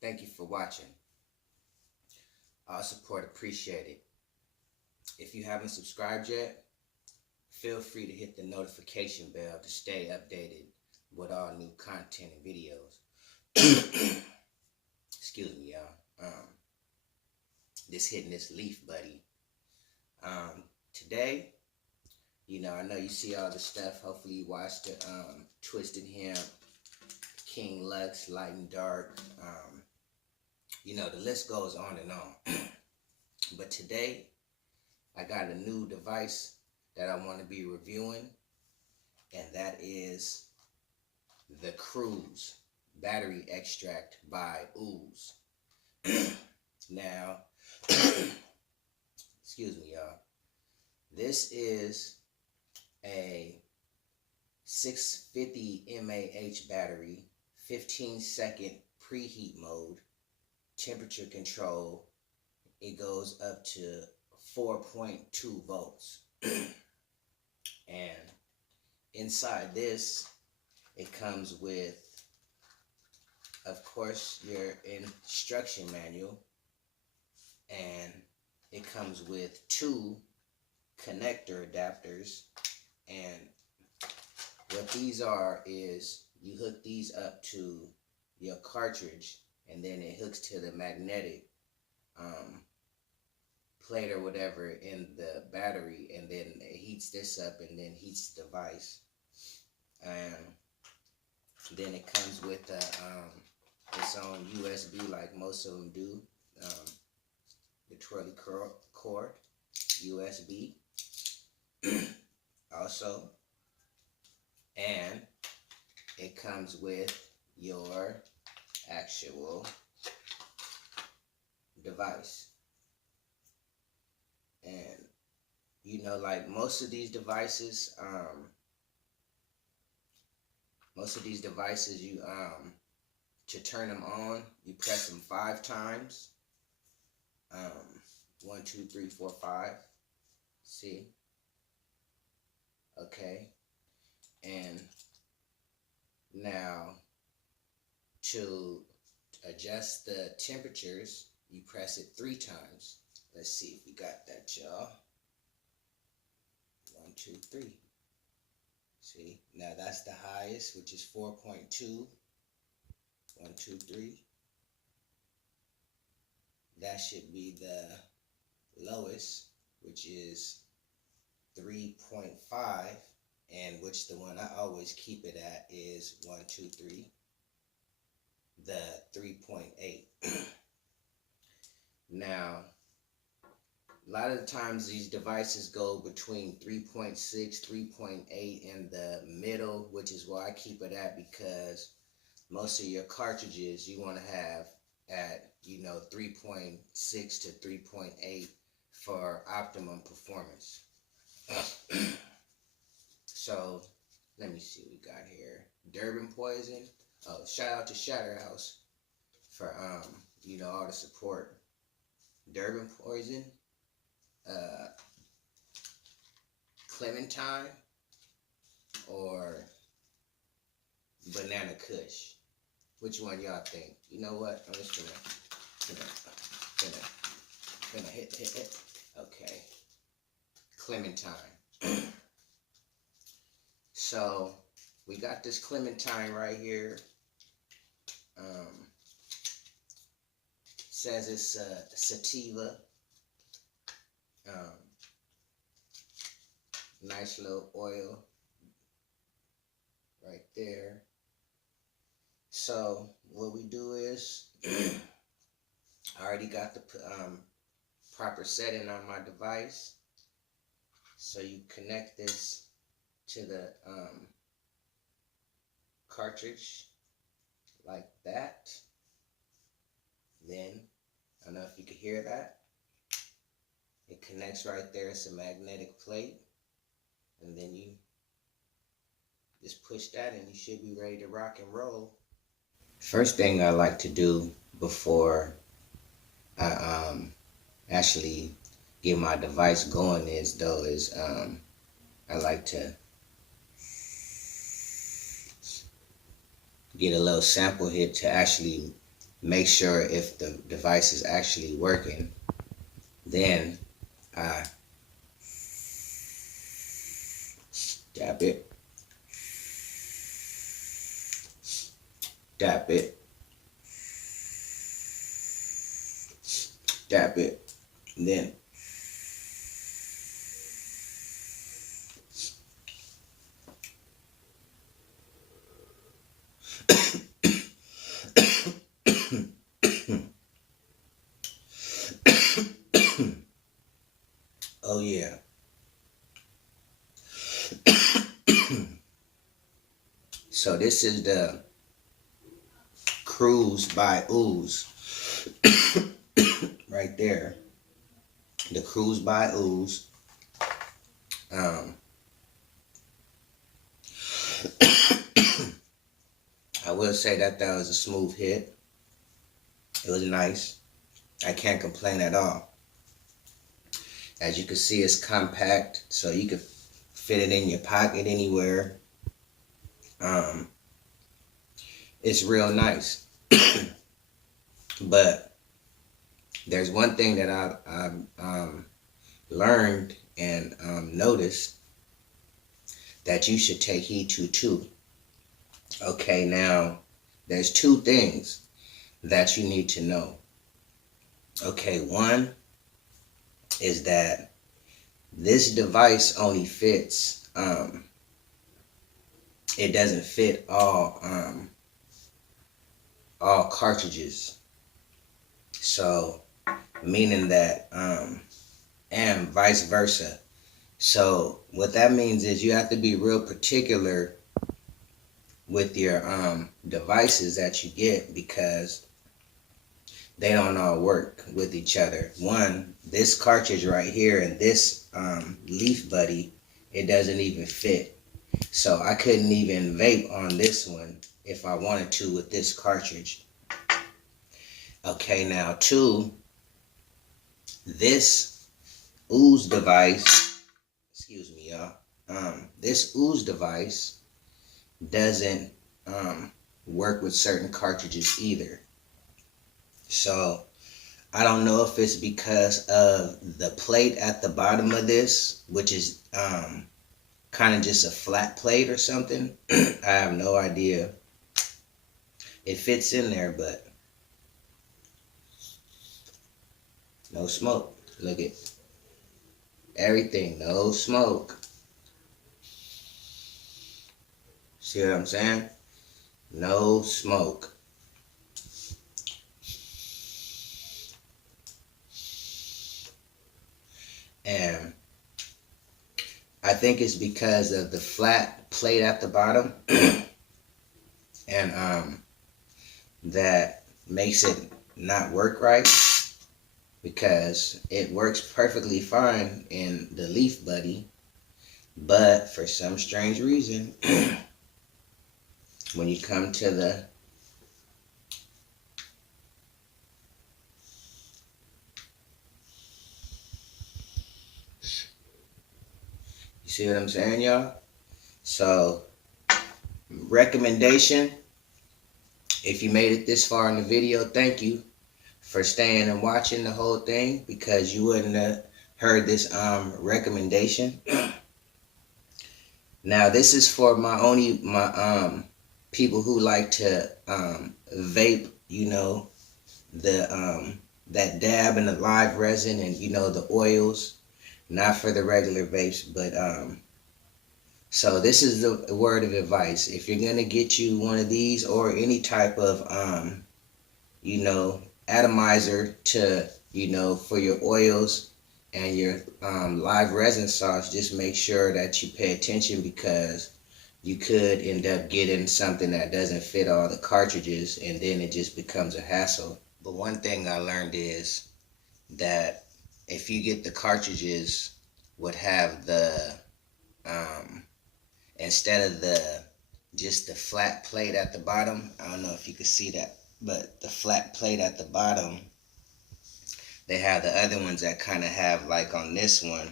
Thank you for watching. All support appreciated. If you haven't subscribed yet, feel free to hit the notification bell to stay updated with all new content and videos. Excuse me, y'all. Just hitting this leaf, buddy. Today, I know you see all the stuff. Hopefully you watched the Twisted Hemp, King Luxx, Light and Dark. The list goes on and on. But today, I got a new device that I want to be reviewing, and that is the Cruze Battery Extract by Ooze. Now, excuse me, y'all. This is a 650 mAh battery, 15-second preheat mode, temperature control. It goes up to 4.2 volts. And inside this, it comes with, of course, your instruction manual, and it comes with 2 connector adapters. And what these are is you hook these up to your cartridge, and then it hooks to the magnetic plate or whatever in the battery, and then it heats this up and then heats the device. And then it comes with its own USB, like most of them do, the twirly cord USB also, and it comes with your actual device. And like most of these devices, you to turn them on, you press them 5 times. 1, 2, 3, 4, 5. See? Okay. And now to adjust the temperatures, you press it 3 times. Let's see if we got that, y'all. 1, 2, 3. See? Now that's the highest, which is 4.2. 1, 2, 3. That should be the lowest, which is 3.5, and which the one I always keep it at is 1, 2, 3. The 3.8. Now, a lot of the times these devices go between 3.6, 3.8 in the middle, which is why I keep it at, because most of your cartridges you want to have at 3.6 to 3.8 for optimum performance. So let me see what we got here. Durban Poison. Oh, shout out to Shatterhouse for all the support. Durban Poison, Clementine, or Banana Kush. Which one y'all think? You know what? I'm just gonna hit. Okay. Clementine. So we got this Clementine right here. Says it's sativa. Nice little oil right there. So what we do is, I already got the proper setting on my device. So you connect this to the cartridge like that. Then, I don't know if you can hear that. It connects right there. It's a magnetic plate. And then you just push that and you should be ready to rock and roll. First thing I like to do before I actually get my device going is I like to get a little sample hit to actually make sure if the device is actually working. Then I dab it, dab it, dab it, and then oh yeah. So this is the Cruze by Ooze. Right there. The Cruze by Ooze. I will say that was a smooth hit. It was nice. I can't complain at all. As you can see, it's compact, so you can fit it in your pocket anywhere. It's real nice. But there's one thing that I've learned and noticed that you should take heed to too. Okay, now there's two things that you need to know. Okay, one is that this device only fits, it doesn't fit all cartridges. So, meaning that, and vice versa. So, what that means is you have to be real particular with your devices that you get, because they don't all work with each other. One, this cartridge right here and this leaf buddy, it doesn't even fit. So I couldn't even vape on this one if I wanted to with this cartridge. Okay, now two, this Ooze device, excuse me y'all, this Ooze device doesn't work with certain cartridges either. So I don't know if it's because of the plate at the bottom of this, which is kind of just a flat plate or something. I have no idea. It fits in there, but no smoke. Look at everything, no smoke. See what I'm saying? No smoke. And I think it's because of the flat plate at the bottom. And that makes it not work right, because it works perfectly fine in the leaf buddy, but for some strange reason when you come to the see what I'm saying, y'all? So, recommendation, if you made it this far in the video, thank you for staying and watching the whole thing, because you wouldn't have heard this recommendation. Now, this is for my people who like to vape, you know, the that dab and the live resin and, you know, the oils. Not for the regular vapes, but so this is the word of advice. If you're gonna get you one of these or any type of you know, atomizer to, you know, for your oils and your live resin sauce, just make sure that you pay attention, because you could end up getting something that doesn't fit all the cartridges, and then it just becomes a hassle. But one thing I learned is that if you get the cartridges would have the instead of just the flat plate at the bottom, I don't know if you can see that, but the flat plate at the bottom, they have the other ones that kind of have, like on this one,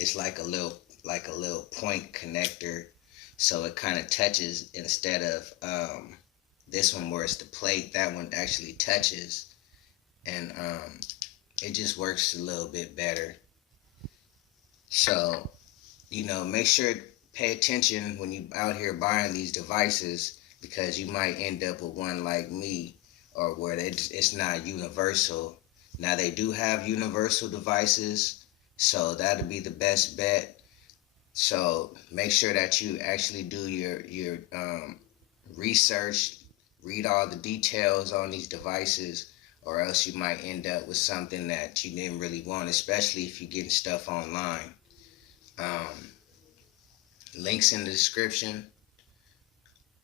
it's like a little point connector so it kind of touches instead of this one where it's the plate. That one actually touches, and it just works a little bit better. So, make sure pay attention when you out here buying these devices, because you might end up with one like me, or where it's not universal. Now they do have universal devices, so that'll be the best bet. So make sure that you actually do your research, read all the details on these devices, or else you might end up with something that you didn't really want, especially if you're getting stuff online. Links in the description.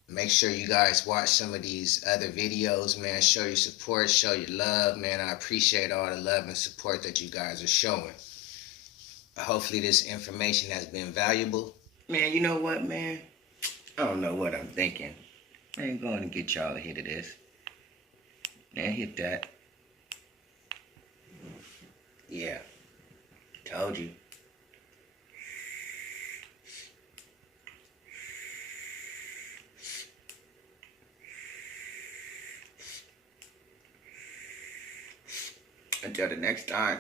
Make sure you guys watch some of these other videos, man. Show your support, show your love, man. I appreciate all the love and support that you guys are showing. Hopefully this information has been valuable. Man, you know what, man? I don't know what I'm thinking. I ain't going to get y'all a hit of this. Man, hit that. Yeah. Told you. Until the next time.